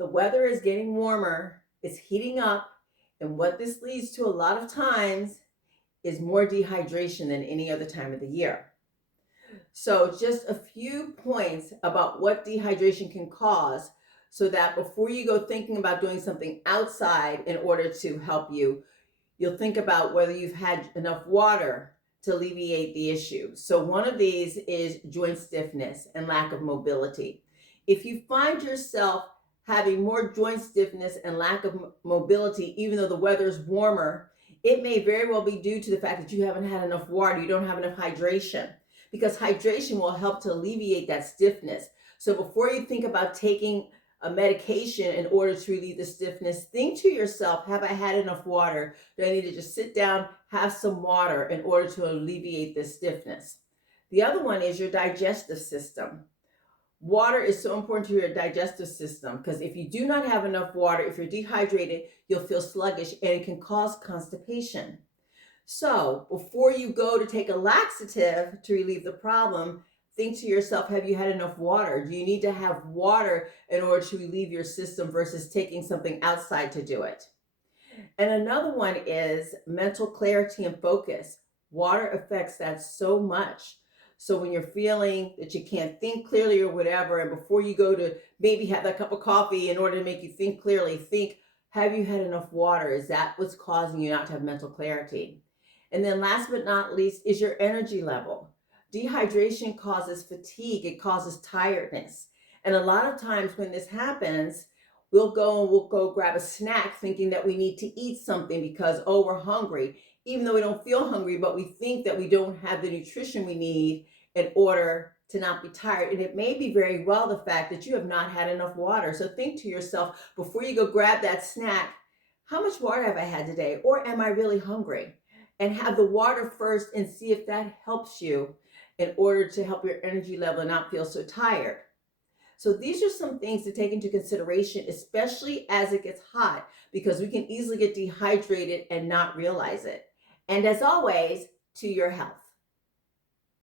The weather is getting warmer, it's heating up, and what this leads to a lot of times is more dehydration than any other time of the year. So, just a few points about what dehydration can cause so that before you go thinking about doing something outside in order to help you, you'll think about whether you've had enough water to alleviate the issue. So, one of these is joint stiffness and lack of mobility. If you find yourself having more joint stiffness and lack of mobility, even though the weather is warmer, it may very well be due to the fact that you haven't had enough water, you don't have enough hydration, because hydration will help to alleviate that stiffness. So, before you think about taking a medication in order to relieve the stiffness, think to yourself, have I had enough water? Do I need to just sit down, have some water in order to alleviate this stiffness? The other one is your digestive system. Water is so important to your digestive system because if you do not have enough water, if you're dehydrated, you'll feel sluggish and it can cause constipation. So, before you go to take a laxative to relieve the problem, think to yourself, have you had enough water? Do you need to have water in order to relieve your system versus taking something outside to do it? And another one is mental clarity and focus. Water affects that so much. So when you're feeling that you can't think clearly or whatever, and before you go to maybe have that cup of coffee in order to make you think clearly, think, have you had enough water? Is that what's causing you not to have mental clarity? And then last but not least is your energy level. Dehydration causes fatigue, it causes tiredness. And a lot of times when this happens, we'll go grab a snack thinking that we need to eat something because, oh, we're hungry, even though we don't feel hungry, but we think that we don't have the nutrition we need in order to not be tired. And it may be very well the fact that you have not had enough water. So think to yourself before you go grab that snack, how much water have I had today? Or am I really hungry? And have the water first and see if that helps you in order to help your energy level and not feel so tired. So these are some things to take into consideration, especially as it gets hot, because we can easily get dehydrated and not realize it. And as always, to your health.